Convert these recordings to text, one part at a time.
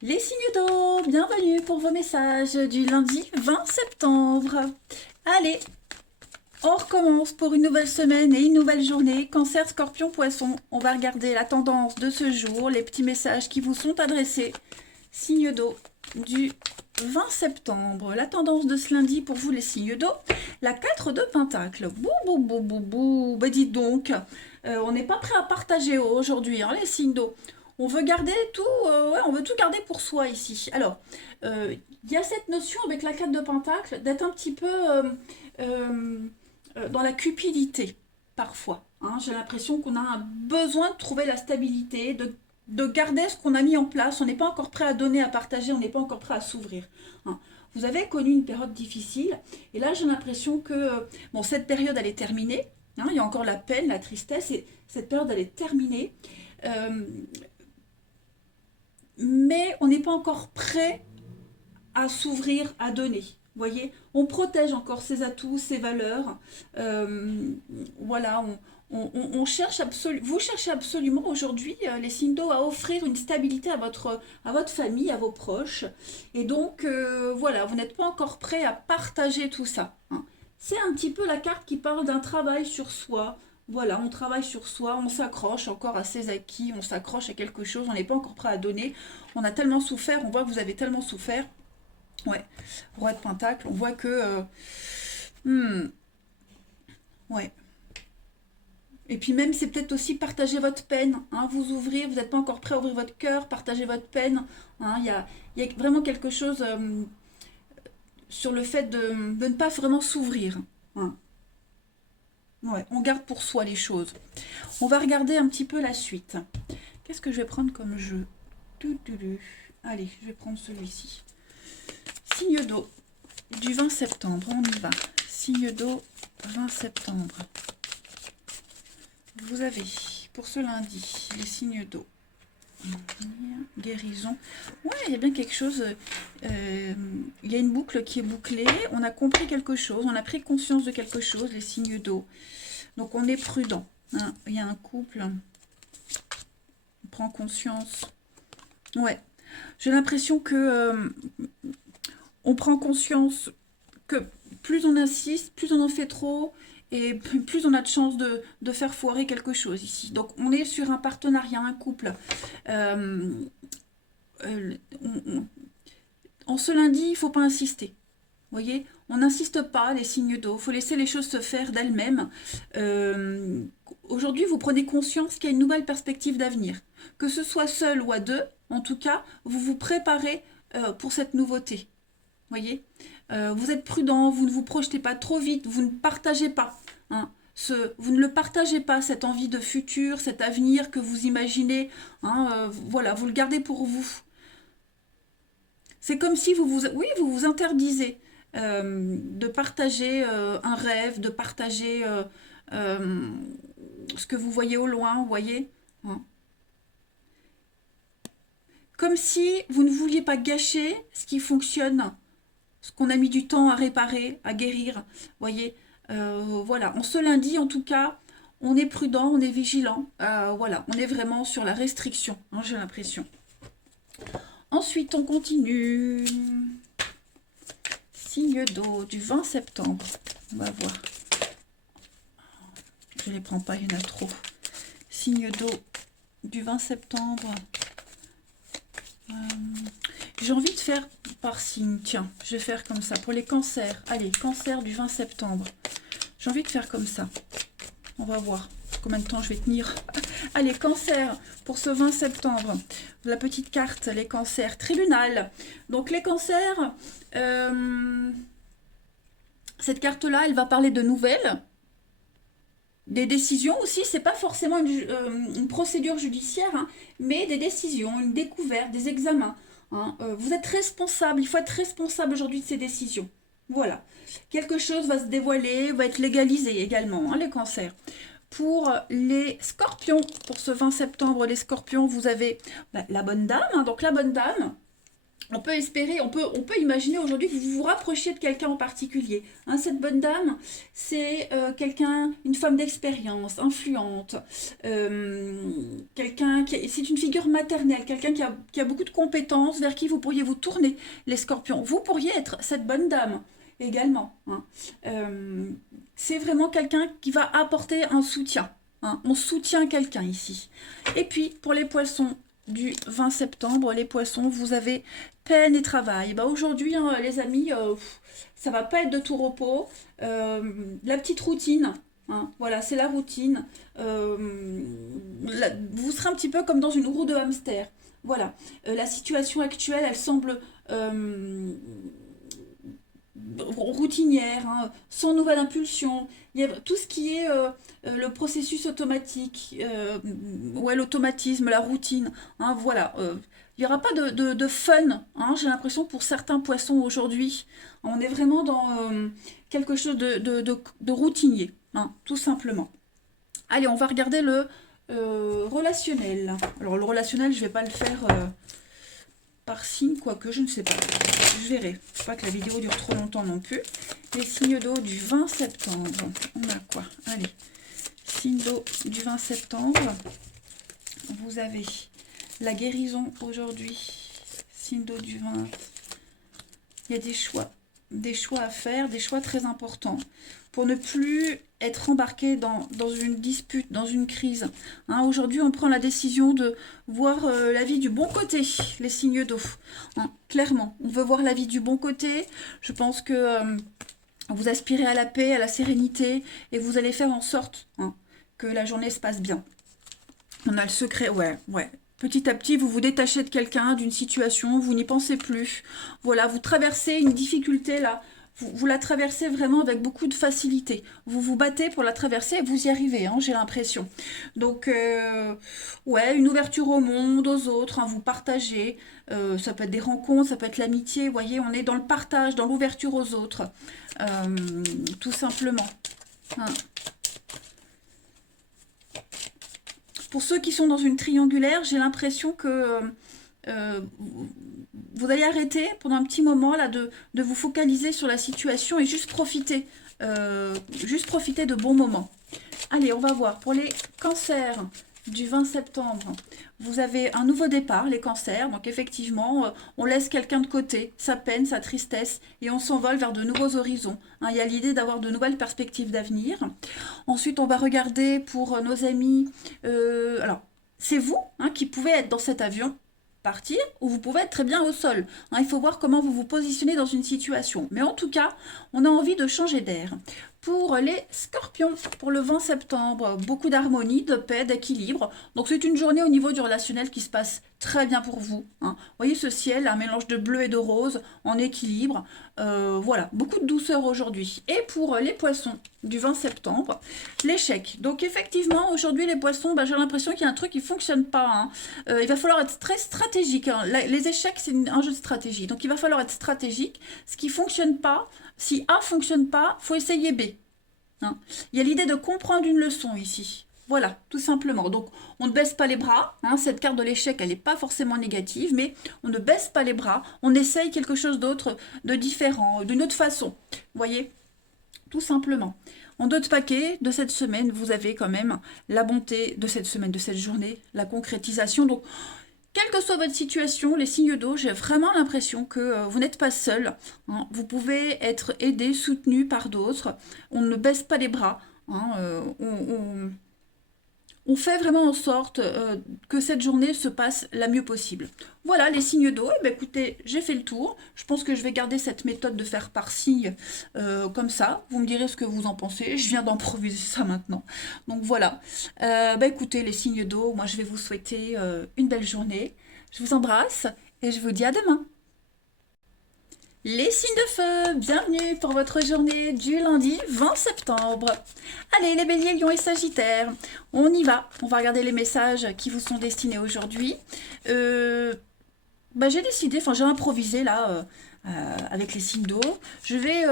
Les signes d'eau, bienvenue pour vos messages du lundi 20 septembre. Allez, on recommence pour une nouvelle semaine et une nouvelle journée. Cancer, Scorpion, Poisson. On va regarder la tendance de ce jour, les petits messages qui vous sont adressés. Signes d'eau du 20 septembre. La tendance de ce lundi pour vous les signes d'eau. La 4 de Pentacle. Bou, bou, bou, bou, bou. Bah dites donc, on n'est pas prêt à partager aujourd'hui, hein, les signes d'eau. On veut garder tout, ouais, on veut tout garder pour soi ici. Alors, il y a cette notion avec la 4 de Pentacle d'être un petit peu dans la cupidité, parfois. Hein. J'ai l'impression qu'on a un besoin de trouver la stabilité, de garder ce qu'on a mis en place. On n'est pas encore prêt à donner, à partager, on n'est pas encore prêt à s'ouvrir. Hein. Vous avez connu une période difficile, et là j'ai l'impression que bon, cette période elle est terminée. Hein, il y a encore la peine, la tristesse, et cette période elle est terminée. Euh, mais on n'est pas encore prêt à s'ouvrir, à donner. Vous voyez, on protège encore ses atouts, ses valeurs. Voilà, on cherche vous cherchez absolument aujourd'hui, les signes d'eau, à offrir une stabilité à votre famille, à vos proches. Et donc, voilà, vous n'êtes pas encore prêt à partager tout ça. Hein. C'est un petit peu la carte qui parle d'un travail sur soi. Voilà, on travaille sur soi, on s'accroche encore à ses acquis, on s'accroche à quelque chose, on n'est pas encore prêt à donner. On a tellement souffert, on voit que vous avez tellement souffert. Ouais, roi de Pentacle, on voit que... hmm, ouais. Et puis même, c'est peut-être aussi partager votre peine, hein, vous ouvrir, vous n'êtes pas encore prêt à ouvrir votre cœur, partager votre peine. Hein, il y a vraiment quelque chose sur le fait de ne pas vraiment s'ouvrir. Hein. Ouais, on garde pour soi les choses. On va regarder un petit peu la suite. Qu'est-ce que je vais prendre comme jeu? Allez, je vais prendre celui-ci. Signe d'eau du 20 septembre, on y va. Signe d'eau 20 septembre. Vous avez pour ce lundi les signes d'eau. Guérison. Ouais, il y a bien quelque chose. Il y a une boucle qui est bouclée. On a compris quelque chose. On a pris conscience de quelque chose, les signes d'eau. Donc on est prudent. Hein. Il y a un couple. On prend conscience. Ouais. J'ai l'impression que on prend conscience que plus on insiste, plus on en fait trop, et plus on a de chances de faire foirer quelque chose ici. Donc on est sur un partenariat, un couple. Euh, euh, on- en ce lundi, il ne faut pas insister. Vous voyez, on n'insiste pas, les signes d'eau. Il faut laisser les choses se faire d'elles-mêmes. Euh, Aujourd'hui, vous prenez conscience qu'il y a une nouvelle perspective d'avenir. Que ce soit seul ou à deux, en tout cas, vous vous préparez pour cette nouveauté. Voyez, vous êtes prudent, vous ne vous projetez pas trop vite, vous ne partagez pas. Hein, vous ne le partagez pas, cette envie de futur, cet avenir que vous imaginez. Hein, voilà, vous le gardez pour vous. C'est comme si oui, vous vous interdisez de partager un rêve, de partager euh, ce que vous voyez au loin, vous voyez. Hein. Comme si vous ne vouliez pas gâcher ce qui fonctionne, ce qu'on a mis du temps à réparer, à guérir. Voyez, voilà. En ce lundi, en tout cas, on est prudent, on est vigilant. Voilà, on est vraiment sur la restriction, hein, j'ai l'impression. Ensuite, on continue. Signe d'eau du 20 septembre. On va voir. Je ne les prends pas, il y en a trop. Signe d'eau du 20 septembre. Euh, J'ai envie de faire par signe. Tiens, je vais faire comme ça. Pour les cancers. Allez, cancer du 20 septembre. J'ai envie de faire comme ça. On va voir combien de temps je vais tenir. Allez, cancer pour ce 20 septembre. La petite carte, les cancers. Tribunal. Donc les cancers, cette carte-là, elle va parler de nouvelles. Des décisions aussi, c'est pas forcément une procédure judiciaire, hein, mais des décisions, une découverte, des examens. Hein. Vous êtes responsable, il faut être responsable aujourd'hui de ces décisions. Voilà. Quelque chose va se dévoiler, va être légalisé également, hein, les cancers. Pour les scorpions, pour ce 20 septembre, les scorpions, vous avez la bonne dame. Hein, donc la bonne dame, on peut espérer, on peut imaginer aujourd'hui que vous vous rapprochiez de quelqu'un en particulier. Hein, cette bonne dame, c'est quelqu'un, une femme d'expérience, influente, c'est une figure maternelle, quelqu'un qui a beaucoup de compétences, vers qui vous pourriez vous tourner, les scorpions. Vous pourriez être cette bonne dame également. Hein. Euh, c'est vraiment quelqu'un qui va apporter un soutien. Hein. On soutient quelqu'un ici. Et puis, pour les poissons, du 20 septembre, les poissons, vous avez peine et travail. Bah aujourd'hui, hein, les amis, ça va pas être de tout repos. La petite routine, hein, voilà, c'est la routine. Vous serez un petit peu comme dans une roue de hamster. Voilà. La situation actuelle, elle semble routinière, hein, sans nouvelle impulsion. Il y a tout ce qui est le processus automatique, ouais, l'automatisme, la routine. Hein, voilà. Il n'y aura pas de fun, hein, j'ai l'impression, pour certains poissons aujourd'hui. On est vraiment dans quelque chose de routinier, hein, tout simplement. Allez, on va regarder le relationnel. Alors, le relationnel, je ne vais pas le faire par signe, quoique, je ne sais pas. Je verrai. Faut pas que la vidéo dure trop longtemps non plus. Les signes d'eau du 20 septembre. On a quoi? Allez. Signe d'eau du 20 septembre. Vous avez la guérison aujourd'hui. Signe d'eau du 20. Il y a des choix. Des choix à faire, des choix très importants. Pour ne plus être embarqué dans une dispute, dans une crise. Hein, aujourd'hui, on prend la décision de voir la vie du bon côté, les signes d'eau. Hein, clairement, on veut voir la vie du bon côté. Je pense que vous aspirez à la paix, à la sérénité, et vous allez faire en sorte, hein, que la journée se passe bien. On a le secret, ouais, ouais. Petit à petit, vous vous détachez de quelqu'un, d'une situation, vous n'y pensez plus. Voilà, vous traversez une difficulté là. Vous la traversez vraiment avec beaucoup de facilité. Vous vous battez pour la traverser et vous y arrivez, hein, j'ai l'impression. Donc, ouais, une ouverture au monde, aux autres, hein, vous partagez. Ça peut être des rencontres, ça peut être l'amitié. Vous voyez, on est dans le partage, dans l'ouverture aux autres. Tout simplement. Hein. Pour ceux qui sont dans une triangulaire, j'ai l'impression que vous allez arrêter pendant un petit moment là de vous focaliser sur la situation et juste profiter de bons moments. Allez, on va voir. Pour les cancers du 20 septembre, vous avez un nouveau départ, les cancers. Donc effectivement, on laisse quelqu'un de côté, sa peine, sa tristesse, et on s'envole vers de nouveaux horizons. Hein, il y a l'idée d'avoir de nouvelles perspectives d'avenir. Ensuite, on va regarder pour nos amis. Alors, c'est vous, hein, qui pouvez être dans cet avion, partir, ou vous pouvez être très bien au sol. Hein, il faut voir comment vous vous positionnez dans une situation. Mais en tout cas, on a envie de changer d'air. Pour les scorpions, pour le 20 septembre, beaucoup d'harmonie, de paix, d'équilibre. Donc c'est une journée au niveau du relationnel qui se passe très bien pour vous. Hein. Vous voyez ce ciel, un mélange de bleu et de rose, en équilibre. Voilà, beaucoup de douceur aujourd'hui. Et pour les poissons du 20 septembre, l'échec. Donc effectivement, aujourd'hui les poissons, j'ai l'impression qu'il y a un truc qui ne fonctionne pas. Hein. Il va falloir être très stratégique. Hein. Les échecs, c'est un jeu de stratégie. Donc il va falloir être stratégique. Ce qui ne fonctionne pas, si A ne fonctionne pas, il faut essayer B. Hein. Il y a l'idée de comprendre une leçon ici. Voilà, tout simplement. Donc, on ne baisse pas les bras. Hein. Cette carte de l'échec, elle n'est pas forcément négative, mais on ne baisse pas les bras. On essaye quelque chose d'autre, de différent, d'une autre façon. Vous voyez, tout simplement. En d'autres paquets de cette semaine, vous avez quand même la bonté de cette semaine, de cette journée, la concrétisation. Donc, quelle que soit votre situation, les signes d'eau, j'ai vraiment l'impression que vous n'êtes pas seul. Hein. Vous pouvez être aidé, soutenu par d'autres. On ne baisse pas les bras. Hein. On fait vraiment en sorte que cette journée se passe la mieux possible. Voilà les signes d'eau. Eh bien, écoutez, j'ai fait le tour. Je pense que je vais garder cette méthode de faire par signe comme ça. Vous me direz ce que vous en pensez. Je viens d'improviser ça maintenant. Donc voilà. Écoutez, les signes d'eau, moi je vais vous souhaiter une belle journée. Je vous embrasse et je vous dis à demain. Les signes de feu, bienvenue pour votre journée du lundi 20 septembre. Allez les béliers, lions et sagittaires, on y va. On va regarder les messages qui vous sont destinés aujourd'hui. J'ai décidé, j'ai improvisé là avec les signes d'eau. Je vais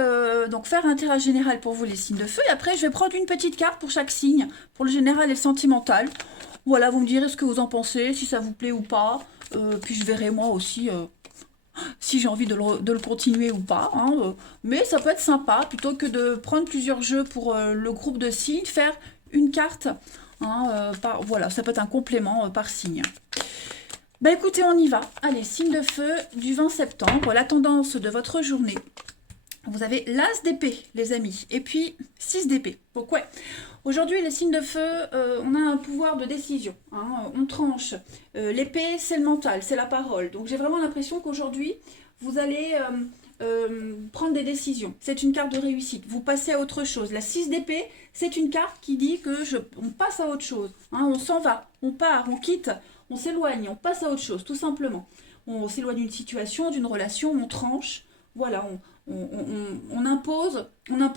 donc faire un tirage général pour vous les signes de feu et après je vais prendre une petite carte pour chaque signe, pour le général et le sentimental. Voilà, vous me direz ce que vous en pensez, si ça vous plaît ou pas. Puis je verrai moi aussi... si j'ai envie de le continuer ou pas, hein, mais ça peut être sympa, plutôt que de prendre plusieurs jeux pour le groupe de signes, faire une carte, hein, voilà, ça peut être un complément par signe. Bah écoutez, on y va. Allez, signe de feu du 20 septembre, la tendance de votre journée. Vous avez l'as d'épée, les amis, et puis 6 d'épée. Donc ouais, aujourd'hui, les signes de feu, on a un pouvoir de décision. Hein, on tranche. L'épée, c'est le mental, c'est la parole. Donc j'ai vraiment l'impression qu'aujourd'hui, vous allez prendre des décisions. C'est une carte de réussite. Vous passez à autre chose. La 6 d'épée, c'est une carte qui dit que on passe à autre chose. Hein, on s'en va, on part, on quitte, on s'éloigne, on passe à autre chose, tout simplement. On s'éloigne d'une situation, d'une relation, on tranche. Voilà, on impose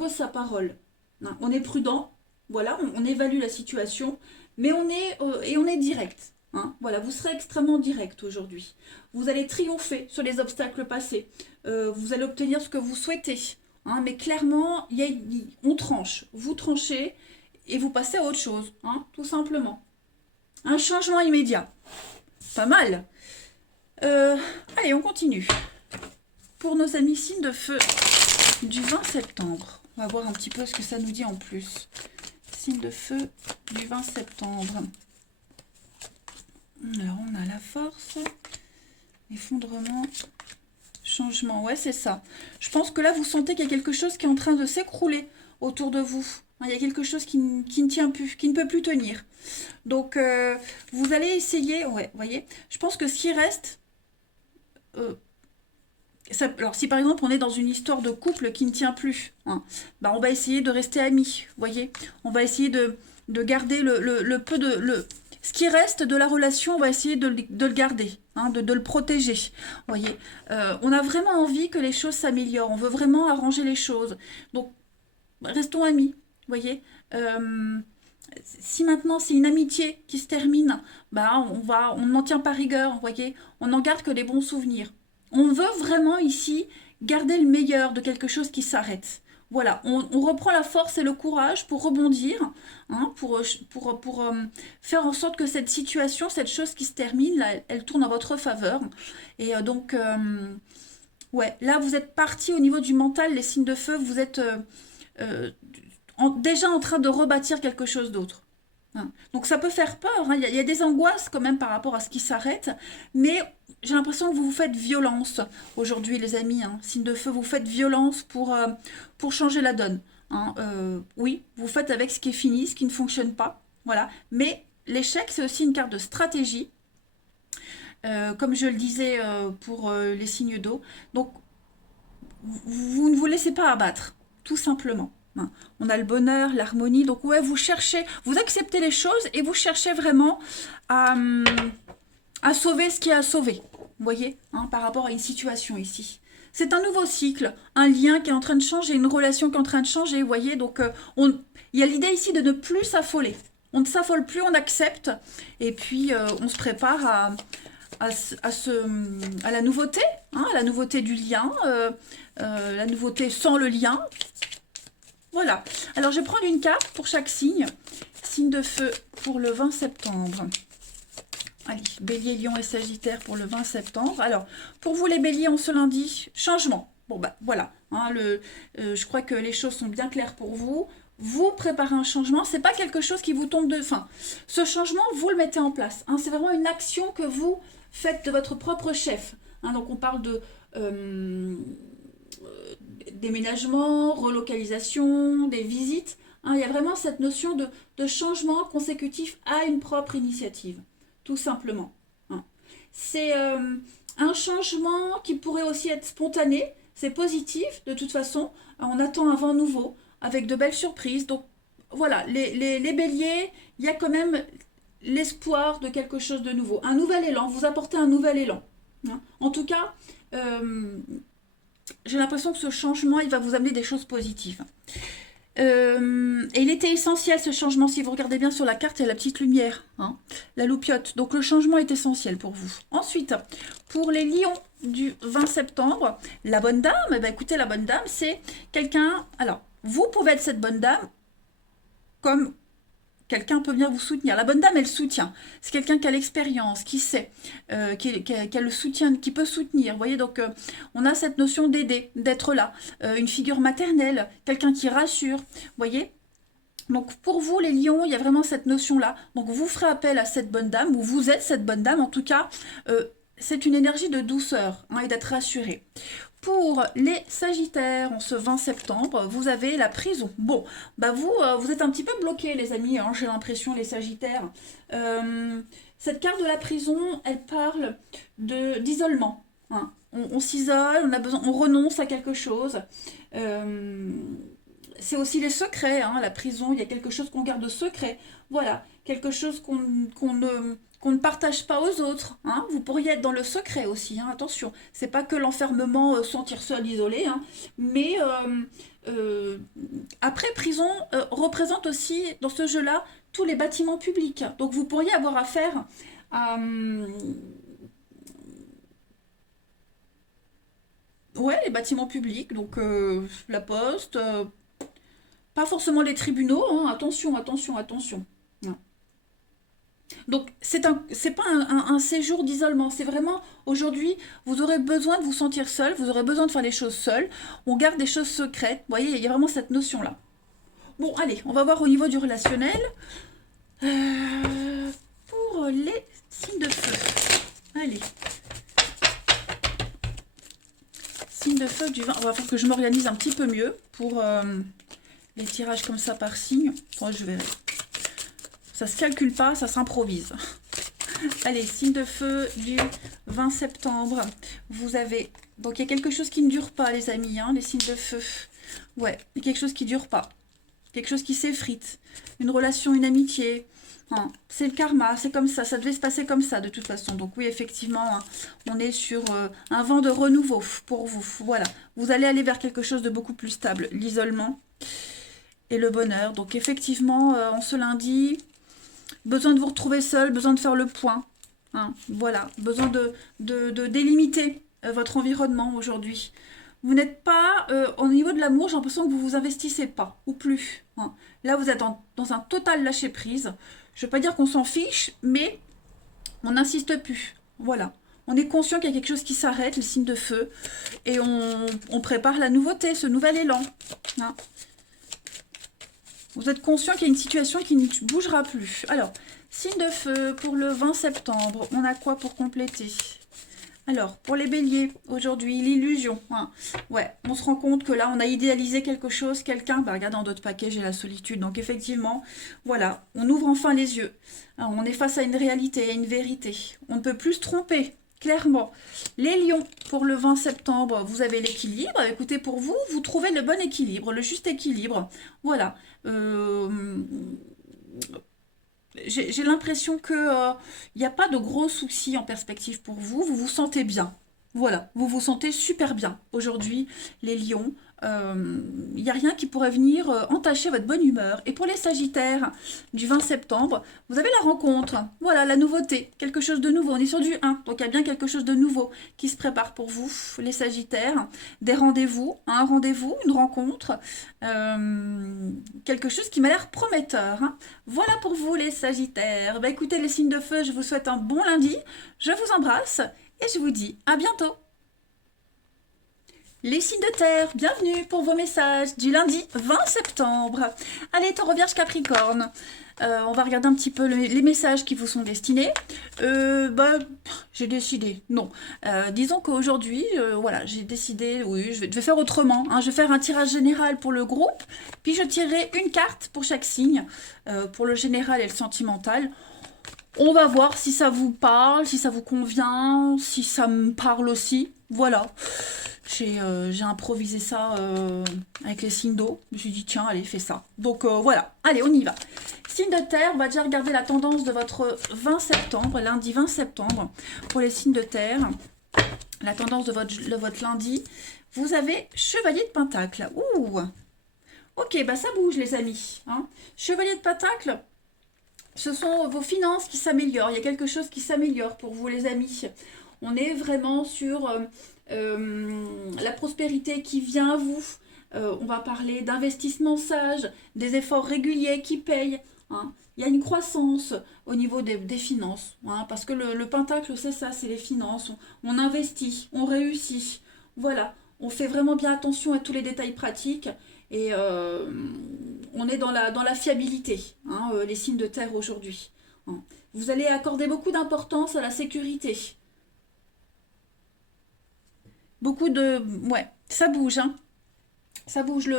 sa parole. Hein, on est prudent, voilà, on évalue la situation, mais on est direct. Hein, voilà, vous serez extrêmement direct aujourd'hui. Vous allez triompher sur les obstacles passés. Vous allez obtenir ce que vous souhaitez. Hein, mais clairement, on tranche. Vous tranchez et vous passez à autre chose, hein, tout simplement. Un changement immédiat. Pas mal. Allez, on continue. Pour nos amis signes de feu du 20 septembre. On va voir un petit peu ce que ça nous dit en plus. Signe de feu du 20 septembre. Alors, on a la force, effondrement, changement. Ouais, c'est ça. Je pense que là, vous sentez qu'il y a quelque chose qui est en train de s'écrouler autour de vous. Il y a quelque chose qui ne tient plus, qui ne peut plus tenir. Donc, vous allez essayer... Ouais, vous voyez, je pense que ce qui reste... alors, si par exemple, on est dans une histoire de couple qui ne tient plus, hein, bah, on va essayer de rester amis, vous voyez. On va essayer de garder le peu de... ce qui reste de la relation, on va essayer de le garder, hein, de le protéger. Vous voyez, on a vraiment envie que les choses s'améliorent. On veut vraiment arranger les choses. Donc, restons amis. Vous voyez, si maintenant c'est une amitié qui se termine, bah on n'en tient pas rigueur. Vous voyez, on n'en garde que les bons souvenirs. On veut vraiment ici garder le meilleur de quelque chose qui s'arrête. Voilà, on reprend la force et le courage pour rebondir, hein, pour faire en sorte que cette situation, cette chose qui se termine, là, elle tourne en votre faveur. Et donc, ouais, là, vous êtes partis au niveau du mental, les signes de feu, vous êtes déjà en train de rebâtir quelque chose d'autre. Hein. Donc, ça peut faire peur, hein. Il y a des angoisses quand même par rapport à ce qui s'arrête, mais j'ai l'impression que vous vous faites violence aujourd'hui, les amis. Hein. Signe de feu, vous faites violence pour changer la donne. Hein. Oui, vous faites avec ce qui est fini, ce qui ne fonctionne pas. Voilà. Mais l'échec, c'est aussi une carte de stratégie. Comme je le disais pour les signes d'eau. Donc, vous ne vous laissez pas abattre, tout simplement. Hein. On a le bonheur, l'harmonie. Donc, ouais, vous cherchez, vous acceptez les choses et vous cherchez vraiment à sauver ce qui est à sauver. Vous voyez, hein, par rapport à une situation ici. C'est un nouveau cycle, un lien qui est en train de changer, une relation qui est en train de changer, vous voyez. Donc, il y a l'idée ici de ne plus s'affoler. On ne s'affole plus, on accepte. Et puis, on se prépare à la nouveauté, hein, à la nouveauté du lien, la nouveauté sans le lien. Voilà. Alors, je vais prendre une carte pour chaque signe. Signe de feu pour le 20 septembre. Allez, Bélier, Lion et Sagittaire pour le 20 septembre. Alors, pour vous les Béliers, en ce lundi, changement. Bon, bah voilà. Hein, je crois que les choses sont bien claires pour vous. Vous préparez un changement. C'est pas quelque chose qui vous tombe de... Enfin, ce changement, vous le mettez en place. Hein, c'est vraiment une action que vous faites de votre propre chef. Hein, donc, on parle de... déménagement, relocalisation, des visites. Hein, il y a vraiment cette notion de changement consécutif à une propre initiative. Tout simplement. Hein. C'est un changement qui pourrait aussi être spontané. C'est positif, de toute façon. On attend un vent nouveau, avec de belles surprises. Donc, voilà, les béliers, il y a quand même l'espoir de quelque chose de nouveau. Un nouvel élan, vous apportez un nouvel élan. Hein. En tout cas, j'ai l'impression que ce changement, il va vous amener des choses positives. Et il était essentiel ce changement, si vous regardez bien sur la carte, il y a la petite lumière, hein, la loupiote. Donc le changement est essentiel pour vous. Ensuite, pour les lions du 20 septembre, la bonne dame, eh bien, écoutez, la bonne dame, c'est quelqu'un... Alors, vous pouvez être cette bonne dame comme quelqu'un peut venir vous soutenir. La bonne dame, elle soutient. C'est quelqu'un qui a l'expérience, qui sait, qui a le soutien, qui peut soutenir. Vous voyez, donc on a cette notion d'aider, d'être là. Une figure maternelle, quelqu'un qui rassure. Vous voyez. Donc pour vous les lions, il y a vraiment cette notion-là. Donc vous ferez appel à cette bonne dame, ou vous êtes cette bonne dame, en tout cas, c'est une énergie de douceur hein, et d'être rassuré. Pour les Sagittaires, en ce 20 septembre, vous avez la prison. Bon, bah vous, vous êtes un petit peu bloqués les amis, hein, j'ai l'impression les Sagittaires. Cette carte de la prison, elle parle d'isolement. Hein. On s'isole, on a besoin, on renonce à quelque chose. C'est aussi les secrets, hein, la prison, il y a quelque chose qu'on garde secret. Voilà, quelque chose qu'on ne partage pas aux autres. Hein. Vous pourriez être dans le secret aussi, hein, attention. C'est pas que l'enfermement, sentir seul, isolé, hein, mais après, prison représente aussi, dans ce jeu-là, tous les bâtiments publics. Donc vous pourriez avoir affaire à... ouais, les bâtiments publics, donc la poste, pas forcément les tribunaux, hein, attention, attention, attention. Non. Donc, c'est pas un séjour d'isolement. C'est vraiment, aujourd'hui, vous aurez besoin de vous sentir seul, vous aurez besoin de faire les choses seul. On garde des choses secrètes. Vous voyez, il y a vraiment cette notion-là. Bon, allez, on va voir au niveau du relationnel. Pour les signes de feu. Allez. Signe de feu du 20. On va faire que je m'organise un petit peu mieux pour les tirages comme ça par signe. Bon, je verrai. Ça se calcule pas, ça s'improvise. Allez, signe de feu du 20 septembre. Vous avez... Donc, il y a quelque chose qui ne dure pas, les amis, hein, les signes de feu. Ouais, il y a quelque chose qui ne dure pas. Quelque chose qui s'effrite. Une relation, une amitié. Hein, c'est le karma, c'est comme ça devait se passer comme ça, de toute façon. Donc oui, effectivement, hein, on est sur un vent de renouveau pour vous. Voilà, vous allez aller vers quelque chose de beaucoup plus stable. L'isolement et le bonheur. Donc effectivement, en ce lundi... Besoin de vous retrouver seul, besoin de faire le point. Hein, voilà, besoin de délimiter votre environnement aujourd'hui. Vous n'êtes pas, au niveau de l'amour, j'ai l'impression que vous vous investissez pas, ou plus. Hein. Là, vous êtes dans un total lâcher-prise. Je ne veux pas dire qu'on s'en fiche, mais on n'insiste plus. Voilà. On est conscient qu'il y a quelque chose qui s'arrête, le signe de feu, et on prépare la nouveauté, ce nouvel élan. Hein. Vous êtes conscient qu'il y a une situation qui ne bougera plus. Alors, signe de feu pour le 20 septembre. On a quoi pour compléter? Alors, pour les béliers, aujourd'hui, l'illusion. Hein. Ouais, on se rend compte que là, on a idéalisé quelque chose, quelqu'un. Bah, regarde, dans d'autres paquets, j'ai la solitude. Donc, effectivement, voilà, on ouvre enfin les yeux. Alors, on est face à une réalité, à une vérité. On ne peut plus se tromper. Clairement, les lions, pour le 20 septembre, vous avez l'équilibre. Écoutez, pour vous, vous trouvez le bon équilibre, le juste équilibre. Voilà. J'ai l'impression que il n'y a pas de gros soucis en perspective pour vous. Vous vous sentez bien. Voilà, vous vous sentez super bien. Aujourd'hui, les lions, il n'y a rien qui pourrait venir entacher votre bonne humeur. Et pour les sagittaires, du 20 septembre, vous avez la rencontre. Voilà, la nouveauté, quelque chose de nouveau. On est sur du 1, donc il y a bien quelque chose de nouveau qui se prépare pour vous, les sagittaires. Des rendez-vous, un rendez-vous, une rencontre, quelque chose qui m'a l'air prometteur. Hein. Voilà pour vous, les sagittaires. Bah, écoutez, les signes de feu, je vous souhaite un bon lundi. Je vous embrasse. Et je vous dis à bientôt. Les signes de terre, bienvenue pour vos messages du lundi 20 septembre. Allez, Taureau Vierge Capricorne. On va regarder un petit peu les messages qui vous sont destinés. J'ai décidé, non. Disons qu'aujourd'hui, voilà, j'ai décidé, oui, je vais faire autrement. Hein, je vais faire un tirage général pour le groupe, puis je tirerai une carte pour chaque signe, pour le général et le sentimental. On va voir si ça vous parle, si ça vous convient, si ça me parle aussi. Voilà. J'ai improvisé ça avec les signes d'eau. Je me suis dit, tiens, allez, fais ça. Donc voilà, allez, on y va. Signe de terre, on va déjà regarder la tendance de votre 20 septembre, lundi 20 septembre, pour les signes de terre. La tendance de votre lundi. Vous avez Chevalier de Pentacle. Ouh. Ok, bah ça bouge, les amis. Hein. Chevalier de Pentacle. Ce sont vos finances qui s'améliorent. Il y a quelque chose qui s'améliore pour vous, les amis. On est vraiment sur la prospérité qui vient à vous. On va parler d'investissement sage, des efforts réguliers qui payent. hein. Il y a une croissance au niveau des finances, hein, parce que le pentacle, c'est ça, c'est les finances. On investit, on réussit. Voilà, on fait vraiment bien attention à tous les détails pratiques et on est dans la fiabilité, hein, les signes de terre aujourd'hui, hein. Vous allez accorder beaucoup d'importance à la sécurité. Beaucoup de... Ouais, ça bouge, hein. Ça bouge.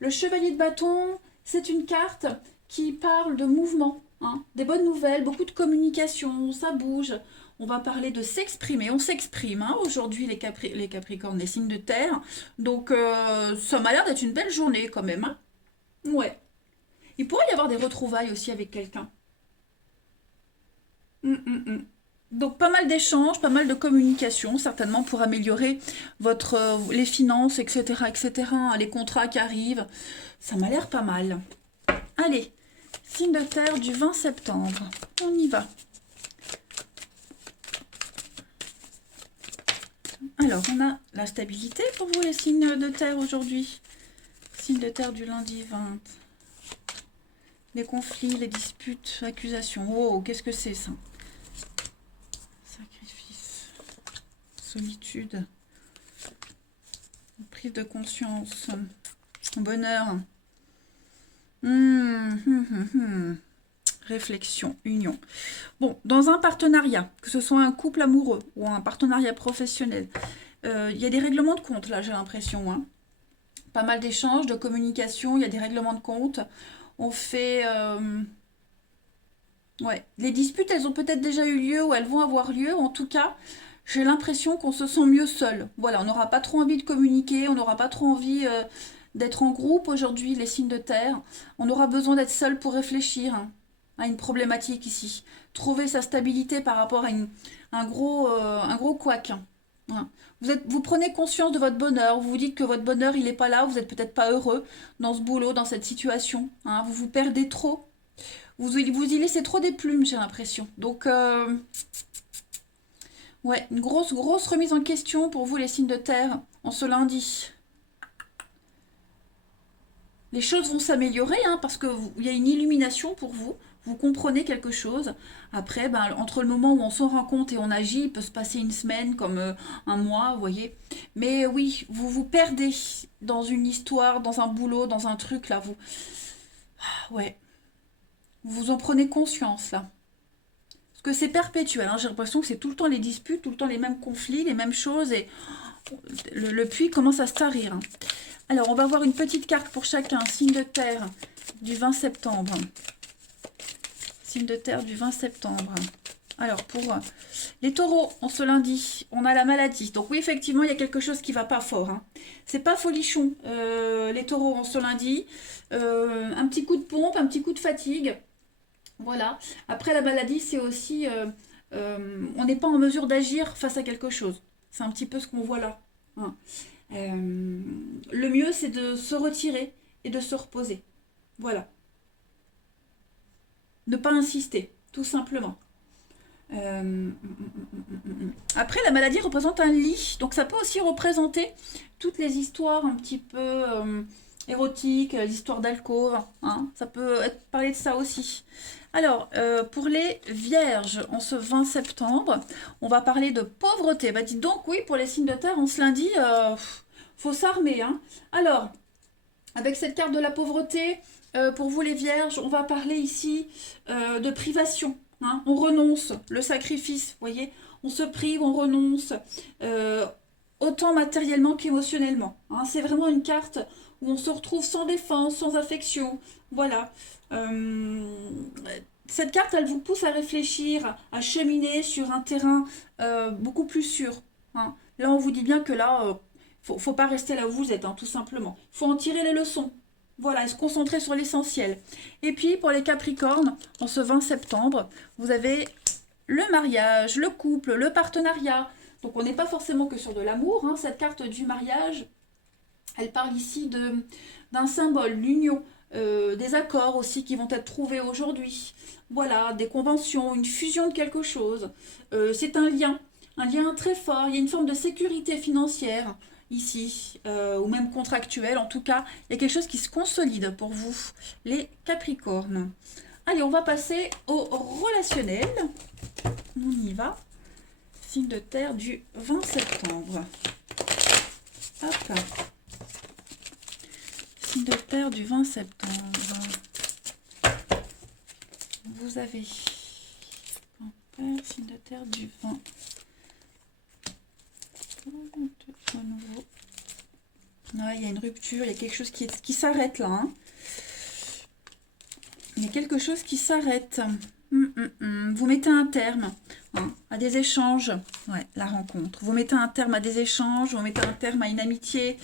Le chevalier de bâton, c'est une carte qui parle de mouvement, hein, des bonnes nouvelles, beaucoup de communication, ça bouge. On va parler de s'exprimer, on s'exprime, hein, aujourd'hui les Capricornes, les signes de terre. Donc ça m'a l'air d'être une belle journée quand même, hein. Ouais. Il pourrait y avoir des retrouvailles aussi avec quelqu'un. Donc pas mal d'échanges, pas mal de communication, certainement pour améliorer les finances, etc., etc., les contrats qui arrivent. Ça m'a l'air pas mal. Allez, signe de terre du 20 septembre. On y va. Alors, on a la stabilité pour vous, les signes de terre aujourd'hui. Signe de terre du lundi 20. Les conflits, les disputes, accusations. Oh, qu'est-ce que c'est ça? Sacrifice, solitude, prise de conscience, bonheur. Réflexion, union. Bon, dans un partenariat, que ce soit un couple amoureux ou un partenariat professionnel, il y a des règlements de compte, là, j'ai l'impression, hein. Pas mal d'échanges, de communication, il y a des règlements de compte. On fait... Ouais, les disputes, elles ont peut-être déjà eu lieu ou elles vont avoir lieu. En tout cas, j'ai l'impression qu'on se sent mieux seul. Voilà, on n'aura pas trop envie de communiquer, on n'aura pas trop envie d'être en groupe aujourd'hui, les signes de terre. On aura besoin d'être seul pour réfléchir, hein, à une problématique ici. Trouver sa stabilité par rapport à un gros couac, hein. Voilà. Vous prenez conscience de votre bonheur, vous vous dites que votre bonheur, il n'est pas là, vous n'êtes peut-être pas heureux dans ce boulot, dans cette situation, hein. Vous vous perdez trop. Vous y laissez trop des plumes, j'ai l'impression. Donc, ouais, une grosse, grosse remise en question pour vous, les signes de terre, en ce lundi. Les choses vont s'améliorer, hein, parce qu'il y a une illumination pour vous. Vous comprenez quelque chose. Après, ben, entre le moment où on s'en rend compte et on agit, il peut se passer une semaine comme un mois, vous voyez. Mais oui, vous vous perdez dans une histoire, dans un boulot, dans un truc, là. Ouais, vous en prenez conscience, là. Parce que c'est perpétuel, hein. J'ai l'impression que c'est tout le temps les disputes, tout le temps les mêmes conflits, les mêmes choses, et le puits commence à se tarir, hein. Alors, on va voir une petite carte pour chacun. Signe de terre du 20 septembre. Signe de terre du 20 septembre. Alors, pour les taureaux, en ce lundi, on a la maladie. Donc oui, effectivement, il y a quelque chose qui va pas fort, hein. C'est pas folichon, les taureaux, en ce lundi. Un petit coup de pompe, un petit coup de fatigue. Voilà. Après, la maladie, c'est aussi... on n'est pas en mesure d'agir face à quelque chose. C'est un petit peu ce qu'on voit là, hein. Le mieux, c'est de se retirer et de se reposer. Voilà. Ne pas insister, tout simplement. Après, la maladie représente un lit, donc ça peut aussi représenter toutes les histoires un petit peu érotiques, les histoires d'alcôve, hein. Ça peut parler de ça aussi. Alors, pour les vierges, en ce 20 septembre, on va parler de pauvreté. Bah dites donc, oui, pour les signes de terre, on se lundi, faut s'armer, hein. Alors, avec cette carte de la pauvreté, pour vous les vierges, on va parler ici de privation, hein. On renonce, le sacrifice, vous voyez, on se prive, on renonce, autant matériellement qu'émotionnellement, hein. C'est vraiment une carte où on se retrouve sans défense, sans affection. Voilà. Euh, cette carte, elle vous pousse à réfléchir, à cheminer sur un terrain beaucoup plus sûr, hein. Là, on vous dit bien que là, faut pas rester là où vous êtes, hein, tout simplement. Il faut en tirer les leçons. Voilà, et se concentrer sur l'essentiel. Et puis, pour les Capricornes, en ce 20 septembre, vous avez le mariage, le couple, le partenariat. Donc, on n'est pas forcément que sur de l'amour, hein. Cette carte du mariage, elle parle ici d'un symbole, l'union, des accords aussi qui vont être trouvés aujourd'hui. Voilà, des conventions, une fusion de quelque chose. C'est un lien très fort. Il y a une forme de sécurité financière. ici, ou même contractuel. En tout cas, il y a quelque chose qui se consolide pour vous, les Capricornes. Allez, on va passer au relationnel. On y va. Signe de terre du 20 septembre. Hop. Signe de terre du 20 septembre. Vous avez signe de terre du 20. De nouveau. Ouais, il y a une rupture, il y a quelque chose qui s'arrête là. Hein. Il y a quelque chose qui s'arrête. Vous mettez un terme à des échanges. Ouais, la rencontre. Vous mettez un terme à des échanges, vous mettez un terme à une amitié.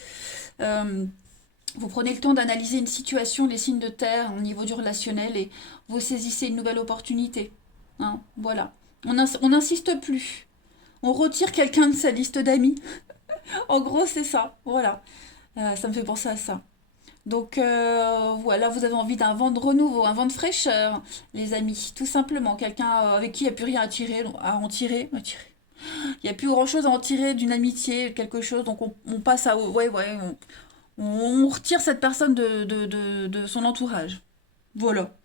Vous prenez le temps d'analyser une situation, les signes de terre au niveau du relationnel et vous saisissez une nouvelle opportunité. Hein, voilà. On n'insiste plus. On retire quelqu'un de sa liste d'amis. En gros, c'est ça. Voilà. Ça me fait penser à ça. Donc voilà, vous avez envie d'un vent de renouveau, un vent de fraîcheur, les amis. Tout simplement. Quelqu'un avec qui il n'y a plus rien à en tirer. Il n'y a plus grand-chose à en tirer d'une amitié, quelque chose. Donc on passe à... Ouais, on retire cette personne de son entourage. Voilà.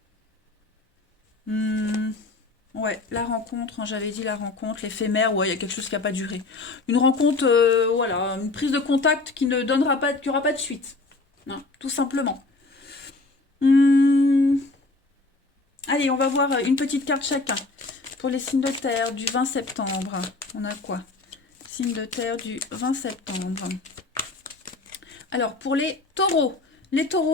Hmm, ouais, la rencontre, hein, j'avais dit la rencontre, l'éphémère, ouais, il y a quelque chose qui n'a pas duré. Une rencontre, voilà, une prise de contact qui ne donnera pas, qui aura pas de suite. Non, tout simplement. Hmm, allez, on va voir une petite carte chacun. Pour les signes de terre du 20 septembre. On a quoi? Signe de terre du 20 septembre. Alors, pour les taureaux,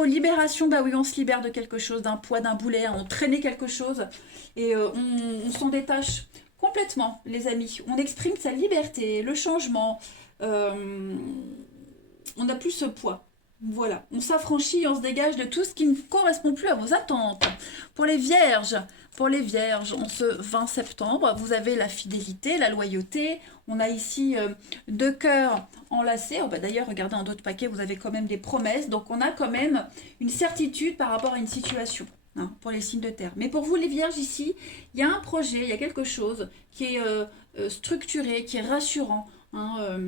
libération, bah oui, on se libère de quelque chose, d'un poids, d'un boulet, hein, on traînait quelque chose et on s'en détache complètement, les amis. On exprime sa liberté, le changement, euh, on n'a plus ce poids. Voilà, on s'affranchit, on se dégage de tout ce qui ne correspond plus à vos attentes. Pour les vierges, en ce 20 septembre, vous avez la fidélité, la loyauté. On a ici deux cœurs enlacés. Oh, bah, d'ailleurs, regardez en d'autres paquets, vous avez quand même des promesses. Donc, on a quand même une certitude par rapport à une situation. Hein, pour les signes de terre. Mais pour vous les vierges ici, il y a un projet, il y a quelque chose qui est structuré, qui est rassurant. Hein,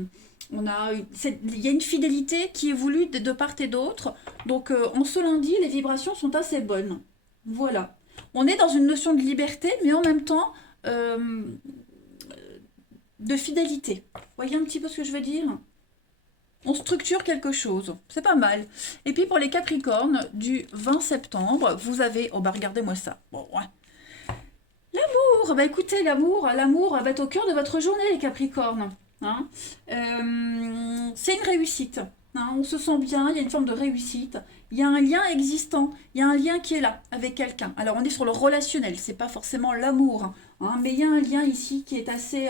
il y a une fidélité qui est voulue de part et d'autre. Donc en ce lundi, les vibrations sont assez bonnes. Voilà. On est dans une notion de liberté, mais en même temps de fidélité. Vous voyez un petit peu ce que je veux dire? On structure quelque chose. C'est pas mal. Et puis pour les Capricornes, du 20 septembre, vous avez... Oh bah regardez-moi ça. Bon, ouais. L'amour, bah écoutez, l'amour va être au cœur de votre journée, les Capricornes. Hein. C'est une réussite. Hein. On se sent bien, il y a une forme de réussite. Il y a un lien existant, il y a un lien qui est là avec quelqu'un. Alors on est sur le relationnel, c'est pas forcément l'amour, hein, mais il y a un lien ici qui est assez,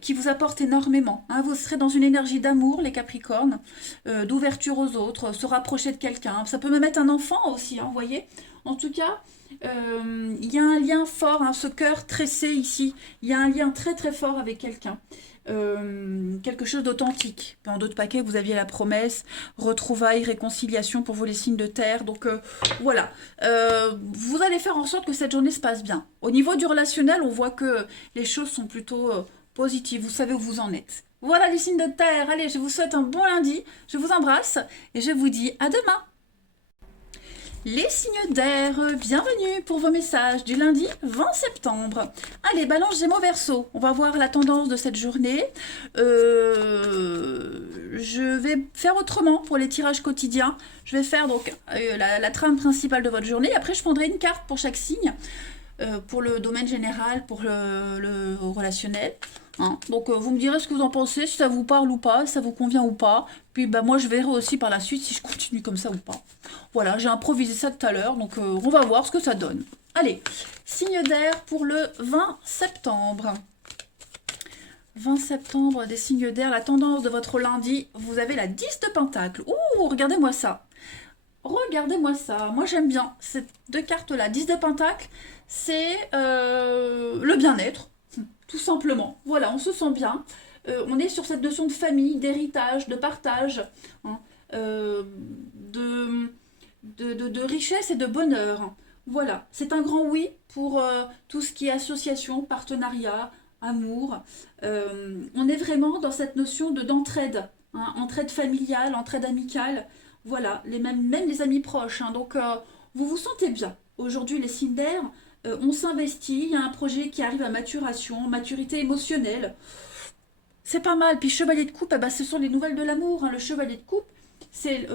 qui vous apporte énormément. Hein. Vous serez dans une énergie d'amour, les Capricornes, d'ouverture aux autres, se rapprocher de quelqu'un. Ça peut même être un enfant aussi, hein, vous voyez. En tout cas, il y a un lien fort, hein, ce cœur tressé ici, il y a un lien très très fort avec quelqu'un. Quelque chose d'authentique. Dans d'autres paquets, vous aviez la promesse, retrouvailles, réconciliation pour vous les signes de terre. Donc voilà, vous allez faire en sorte que cette journée se passe bien. Au niveau du relationnel, on voit que les choses sont plutôt positives. Vous savez où vous en êtes. Voilà les signes de terre. Allez, je vous souhaite un bon lundi. Je vous embrasse et je vous dis à demain. Les signes d'air, bienvenue pour vos messages du lundi 20 septembre. Allez, balance Gémeaux Verseau, on va voir la tendance de cette journée. Je vais faire autrement pour les tirages quotidiens. Je vais faire donc la trame principale de votre journée. Après, je prendrai une carte pour chaque signe. Pour le domaine général, pour le relationnel. Hein. Donc vous me direz ce que vous en pensez, si ça vous parle ou pas, si ça vous convient ou pas. Puis bah, moi je verrai aussi par la suite si je continue comme ça ou pas. Voilà, j'ai improvisé ça tout à l'heure, donc on va voir ce que ça donne. Allez, signe d'air pour le 20 septembre. 20 septembre, des signes d'air, la tendance de votre lundi, vous avez la 10 de Pentacle. Ouh, regardez-moi ça. Regardez-moi ça. Moi j'aime bien ces deux cartes-là. 10 de Pentacle, c'est le bien-être, tout simplement. Voilà, on se sent bien. On est sur cette notion de famille, d'héritage, de partage, hein, de richesse et de bonheur. Voilà, c'est un grand oui pour tout ce qui est association, partenariat, amour. On est vraiment dans cette notion d'entraide, hein, entraide familiale, entraide amicale. Voilà, même les amis proches, hein. Donc, vous vous sentez bien. Aujourd'hui, les signes d'air, on s'investit, il y a un projet qui arrive à maturation, maturité émotionnelle. C'est pas mal. Puis chevalier de coupe, eh ben, ce sont les nouvelles de l'amour, hein. Le chevalier de coupe, c'est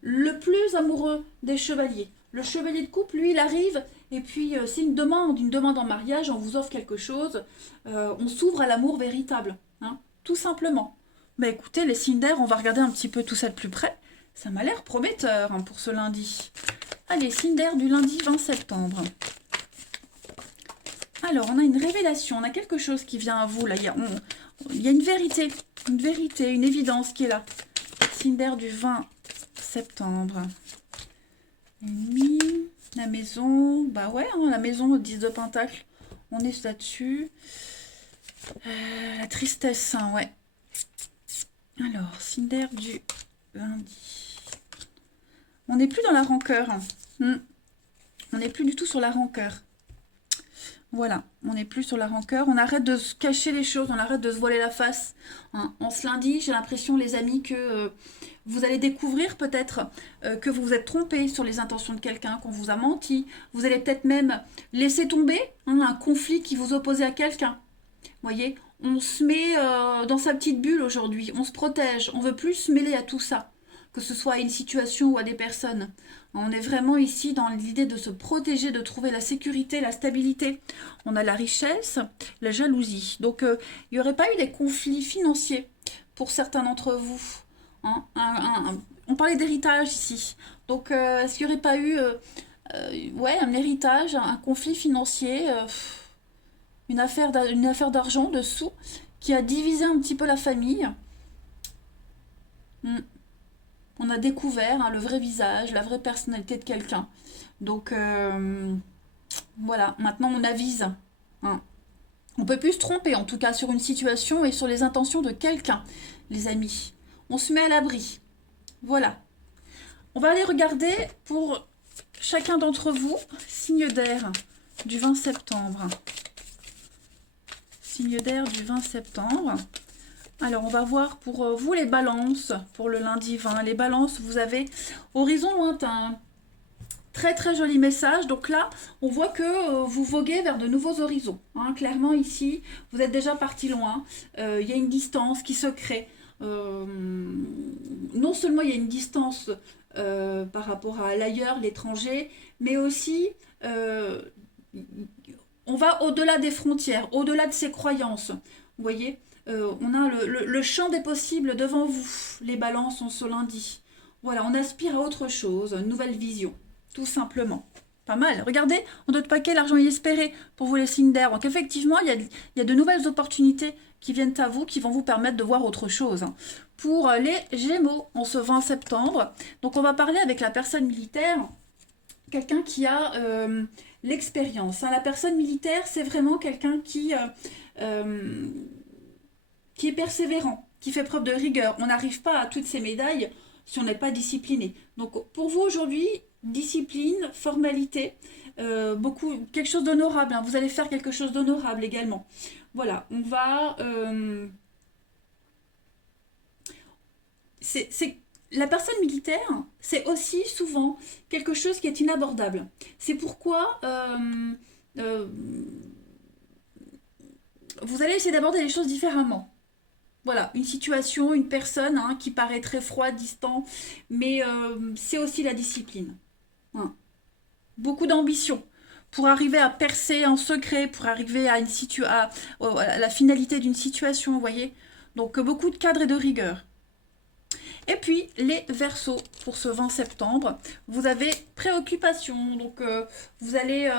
le plus amoureux des chevaliers. Le chevalier de coupe, lui, il arrive et puis c'est une demande en mariage, on vous offre quelque chose, on s'ouvre à l'amour véritable, hein, tout simplement. Mais écoutez, les signes d'air, on va regarder un petit peu tout ça de plus près. Ça m'a l'air prometteur, hein, pour ce lundi. Allez, signes d'air du lundi 20 septembre. Alors, on a une révélation, on a quelque chose qui vient à vous, là. Il y a une vérité, une évidence qui est là. Signe d'air du 20 septembre. Ennemi, la maison, bah ouais, hein, la maison, 10 de pentacle, on est là-dessus. La tristesse, hein, ouais. Alors, signe d'air du lundi. On n'est plus dans la rancœur. On n'est plus du tout sur la rancœur. Voilà, on n'est plus sur la rancœur, on arrête de se cacher les choses, on arrête de se voiler la face, hein. En ce lundi, j'ai l'impression, les amis, que vous allez découvrir peut-être que vous vous êtes trompé sur les intentions de quelqu'un, qu'on vous a menti. Vous allez peut-être même laisser tomber, hein, un conflit qui vous opposait à quelqu'un. Vous voyez, on se met dans sa petite bulle aujourd'hui, on se protège, on veut plus se mêler à tout ça, que ce soit à une situation ou à des personnes. On est vraiment ici dans l'idée de se protéger, de trouver la sécurité, la stabilité. On a la richesse, la jalousie. Donc, il n'y aurait pas eu des conflits financiers pour certains d'entre vous, hein. On parlait d'héritage ici. Donc, est-ce qu'il n'y aurait pas eu ouais, un héritage, un conflit financier, une affaire d'argent, de sous, qui a divisé un petit peu la famille? Hmm. On a découvert, hein, le vrai visage, la vraie personnalité de quelqu'un. Donc, voilà, maintenant on avise, hein. On peut plus se tromper, en tout cas, sur une situation et sur les intentions de quelqu'un, les amis. On se met à l'abri. Voilà. On va aller regarder pour chacun d'entre vous, signe d'air du 20 septembre. Signe d'air du 20 septembre. Alors, on va voir pour vous les balances, pour le lundi 20. Les balances, vous avez horizon lointain. Très très joli message. Donc là, on voit que vous voguez vers de nouveaux horizons, hein. Clairement ici, vous êtes déjà parti loin. Il y a une distance qui se crée. Non seulement il y a une distance par rapport à l'ailleurs, l'étranger, mais aussi on va au-delà des frontières, au-delà de ses croyances. Vous voyez, on a le champ des possibles devant vous. Les balances ont ce lundi. Voilà, on aspire à autre chose, une nouvelle vision, tout simplement. Pas mal. Regardez, en d'autres paquets, l'argent inespéré pour vous les signes d'air. Donc effectivement, il y a de nouvelles opportunités qui viennent à vous, qui vont vous permettre de voir autre chose, hein. Pour les Gémeaux, en ce 20 septembre, donc on va parler avec la personne militaire, quelqu'un qui a l'expérience, hein. La personne militaire, c'est vraiment quelqu'un euh, qui est persévérant, qui fait preuve de rigueur. On n'arrive pas à toutes ces médailles si on n'est pas discipliné. Donc pour vous aujourd'hui, discipline, formalité, quelque chose d'honorable, hein. Vous allez faire quelque chose d'honorable également. Voilà, on va... la personne militaire, c'est aussi souvent quelque chose qui est inabordable. C'est pourquoi euh, vous allez essayer d'aborder les choses différemment. Voilà, une situation, une personne, hein, qui paraît très froide, distant, mais c'est aussi la discipline, hein. Beaucoup d'ambition pour arriver à percer en secret, pour arriver à la finalité d'une situation, vous voyez. Donc beaucoup de cadre et de rigueur. Et puis les Verseaux, pour ce 20 septembre, vous avez préoccupation, donc vous allez...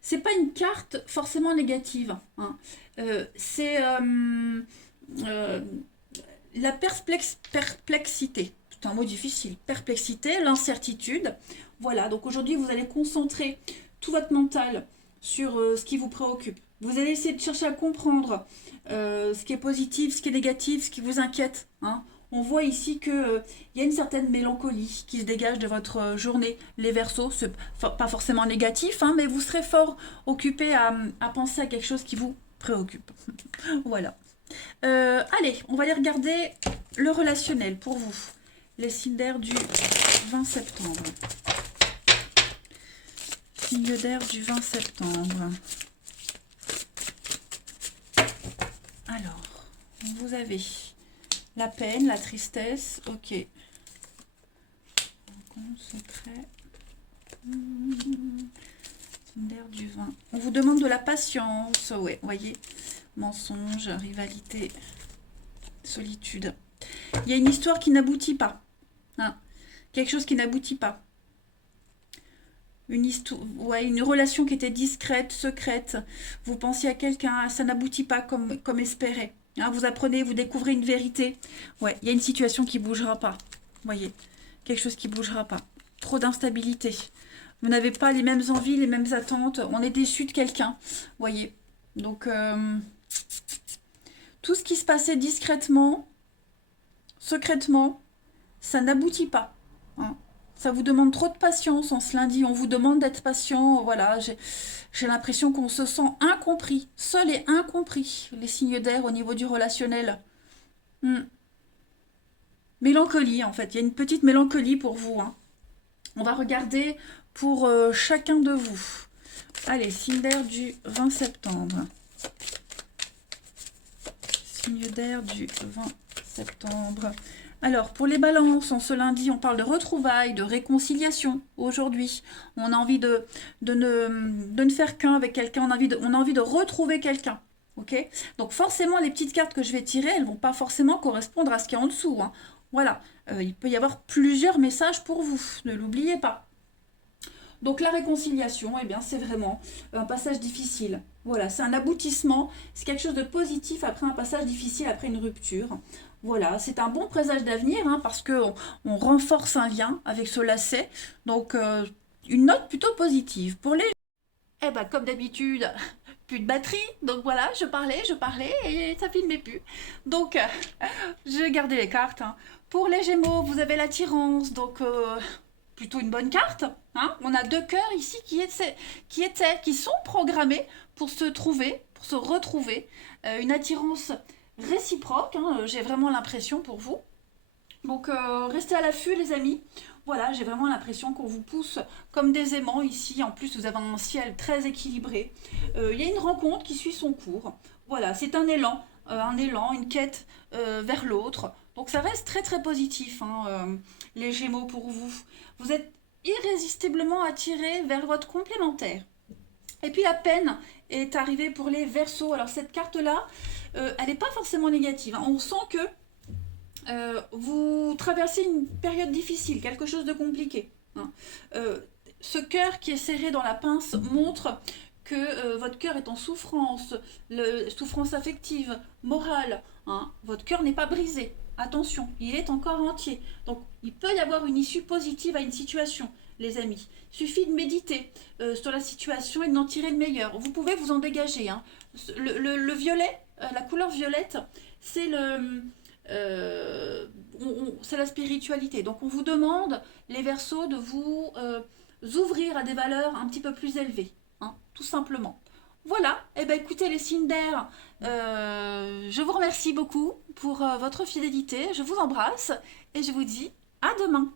c'est pas une carte forcément négative, hein. C'est la perplexité. C'est un mot difficile. Perplexité, l'incertitude. Voilà, donc aujourd'hui, vous allez concentrer tout votre mental sur ce qui vous préoccupe. Vous allez essayer de chercher à comprendre ce qui est positif, ce qui est négatif, ce qui vous inquiète, hein. On voit ici que il y a une certaine mélancolie qui se dégage de votre journée. Les Verseaux, c'est pas forcément négatif, hein, mais vous serez fort occupé à penser à quelque chose qui vous préoccupe. Voilà. Allez, on va aller regarder le relationnel pour vous. Les signes d'air du 20 septembre. Signe d'air du 20 septembre. Alors, vous avez la peine, la tristesse, ok. Secret. Signe d'air du 20. On vous demande de la patience, ouais, voyez. Mensonge, rivalité, solitude. Il y a une histoire qui n'aboutit pas. Hein. Quelque chose qui n'aboutit pas. Une histoire, ouais, une relation qui était discrète, secrète. Vous pensiez à quelqu'un, ça n'aboutit pas comme espéré. Hein, vous apprenez, vous découvrez une vérité. Ouais, il y a une situation qui ne bougera pas. Voyez, quelque chose qui ne bougera pas. Trop d'instabilité. Vous n'avez pas les mêmes envies, les mêmes attentes. On est déçu de quelqu'un. Voyez. Donc, tout ce qui se passait discrètement, secrètement, ça n'aboutit pas. Hein. Ça vous demande trop de patience en ce lundi. On vous demande d'être patient. Voilà, j'ai l'impression qu'on se sent incompris. Seul et incompris. Les signes d'air au niveau du relationnel. Mélancolie, en fait. Il y a une petite mélancolie pour vous. Hein. On va regarder pour chacun de vous. Allez, signe d'air du 20 septembre. Signe d'air du 20 septembre. Alors, pour les balances, en ce lundi, on parle de retrouvailles, de réconciliation. Aujourd'hui, on a envie de ne faire qu'un avec quelqu'un, on a envie de retrouver quelqu'un. Ok. Donc, forcément, les petites cartes que je vais tirer, elles ne vont pas forcément correspondre à ce qu'il y a en dessous. Hein. Voilà, il peut y avoir plusieurs messages pour vous, ne l'oubliez pas. Donc la réconciliation, eh bien, c'est vraiment un passage difficile. Voilà, c'est un aboutissement, c'est quelque chose de positif après un passage difficile, après une rupture. Voilà, c'est un bon présage d'avenir hein, parce qu'on renforce un lien avec ce lacet. Donc une note plutôt positive. Pour les... Eh ben, comme d'habitude, plus de batterie. Donc voilà, je parlais et ça filmait plus. Donc, j'ai gardé les cartes. Hein. Pour les Gémeaux, vous avez l'attirance, donc... plutôt une bonne carte. Hein. On a deux cœurs ici qui sont programmés pour se trouver, pour se retrouver. Une attirance réciproque, hein, j'ai vraiment l'impression pour vous. Donc restez à l'affût les amis. Voilà, j'ai vraiment l'impression qu'on vous pousse comme des aimants ici. En plus, vous avez un ciel très équilibré. Il y a une rencontre qui suit son cours. Voilà, c'est un élan, une quête vers l'autre. Donc ça reste très très positif, hein, les Gémeaux pour vous. Vous êtes irrésistiblement attirés vers votre complémentaire. Et puis la peine est arrivée pour les Verseaux. Alors cette carte-là, elle n'est pas forcément négative. Hein. On sent que vous traversez une période difficile, quelque chose de compliqué. Hein. Ce cœur qui est serré dans la pince montre que votre cœur est en souffrance, souffrance affective, morale. Hein. Votre cœur n'est pas brisé. Attention, il est encore entier. Donc, il peut y avoir une issue positive à une situation, les amis. Il suffit de méditer sur la situation et d'en tirer le meilleur. Vous pouvez vous en dégager. Hein. Le violet, la couleur violette, c'est c'est la spiritualité. Donc, on vous demande, les Verseaux, de vous ouvrir à des valeurs un petit peu plus élevées. Hein, tout simplement. Voilà, et bien écoutez les signes d'air, je vous remercie beaucoup pour votre fidélité, je vous embrasse et je vous dis à demain.